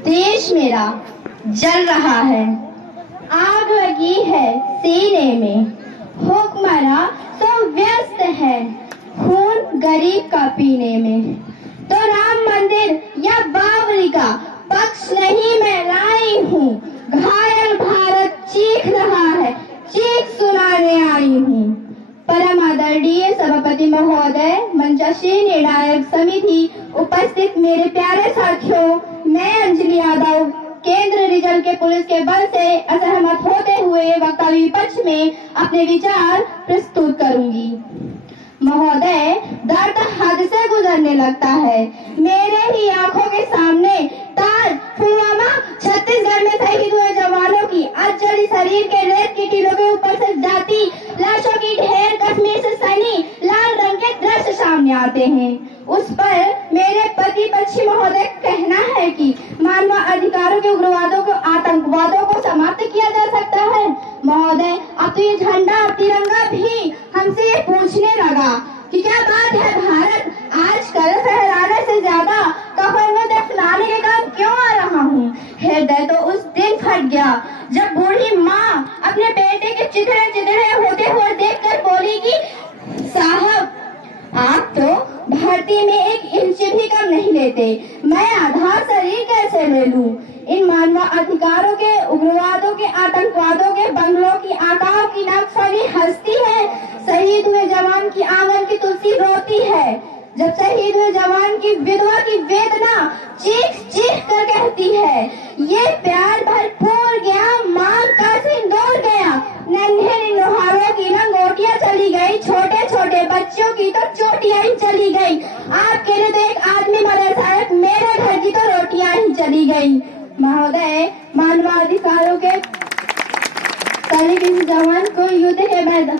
देश मेरा जल रहा है, आग लगी है सीने में, हुक्मरां तो व्यस्त है खून गरीब का पीने में। तो राम मंदिर या बावरी का पक्ष नहीं मैं लाई हूँ, घायल भारत चीख रहा है, चीख सुनाने आई हूँ। परम आदरणीय सभापति महोदय, मंचासीन निर्णायक समिति, उपस्थित मेरे प्यारे साथियों, मैं अंजलि यादव केंद्र रिजर्व के पुलिस के बल से असहमत होते हुए वक्तव्य पक्ष में अपने विचार प्रस्तुत करूंगी। महोदय, दर्द हद से गुजरने लगता है। मेरे ही आंखों के सामने ताज, पुलवामा, छत्तीसगढ़ में शहीद हुए जवानों की अजली शरीर के रेत की टीलों के ऊपर से जाती लाशों की ढेर, कश्मीर से सनी लाल रंग के दृश्य सामने आते हैं। उस पर मेरे प्रतिपक्षी महोदय कहना है कि मानव अधिकारों के उग्रवादों को, आतंकवादों को समाप्त किया जा सकता है। महोदय, अब तो ये झंडा तिरंगा भी हमसे ये पूछने लगा कि क्या बात है भारत, आजकल फहराने से ज्यादा कफन में दफनाने के काम क्यों आ रहा हूँ। हृदय तो उस दिन फट गया जब बूढ़ी माँ अपने बेटे के चिथड़े चिथड़े होते हुए देखकर बोली कि साहब, आप तो भर्ती में 1 इंच भी कम नहीं लेते, मैं आधा शरीर कैसे ले लूं। इन मानव अधिकारों के, उग्रवादों के, आतंकवादों के बंगलों की, आकाओं की नागफनी हंसती है, शहीद हुए जवान की आंगन की तुलसी रोती है। जब शहीद हुए जवान की विधवा की वेदना चीख चीख कर कहती है, ये प्यार भरपूर गया, मां का सिंदूर गया, नन्हे लोहारों की लंगोटियां चली गई, छोटे छोटे बच्चों की तो चोटियां ही चली गई। आपके लिए तो एक आदमी मरे साहब, मेरे घर की तो रोटियां ही चली गई। महोदय, मानवाधिकारों के किसी जवान को युद्ध के मैदान,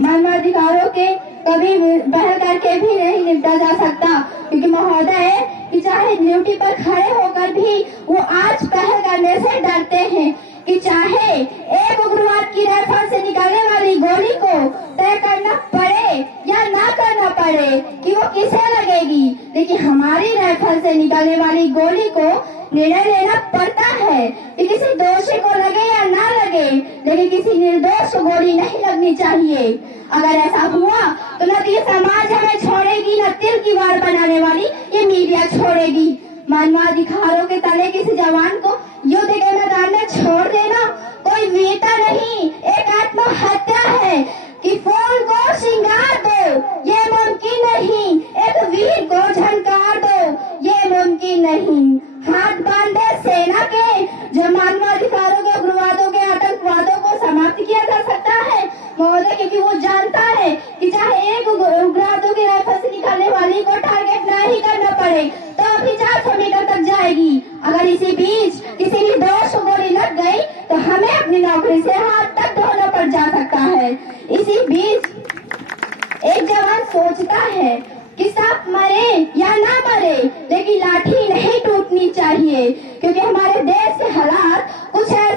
मानवाधिकारों के कभी बहल करके भी नहीं निपटा जा सकता, क्योंकि महोदय कि चाहे ड्यूटी पर खड़े होकर भी वो आज पहल करने से डरते हैं कि चाहे एक उग्रवाद की राइफल से निकलने वाली गोली को तय करना पड़े या ना करना पड़े कि वो किसे लगेगी, लेकिन हमारी राइफल से निकलने वाली गोली को निर्णय लेना पड़ता है कि किसी दोषी को लगे या ना लगे, लेकिन किसी निर्दोष को गोली नहीं लगनी चाहिए। अगर ऐसा हुआ तो न ये समाज हमें छोड़ेगी, न तिल की वार बनाने वाली ये मीडिया छोड़ेगी। मानवाधिकारों के तले किसी जवान को युद्ध के मैदान में छोड़ देना कोई वीरता नहीं, एक आत्महत्या है कि फूल को श्रृंगार दो, ये मुमकिन नहीं, एक वीर को झनकार दो, ये मुमकिन नहीं। हाथ बांधे सेना के, जो मानवाधिकारों के, उग्रवादों के, आतंकवादों को समाप्त किया जा सकता है महोदय, क्योंकि वो जानता है कि चाहे एक उग्रवादों की राइफल से निकलने वाली को टारगेट नहीं करना पड़े तो अभी 400 मीटर तक जाएगी। अगर इसी बीच किसी निर्दोष को गोली लग गई तो हमें अपनी नौकरी से हाथ तक धोना पड़ जा सकता है। इसी बीच एक जवान सोचता है कि सांप मरे या ना मरे, लेकिन लाठी नहीं टूटनी चाहिए, क्योंकि हमारे देश के हालात कुछ ऐसे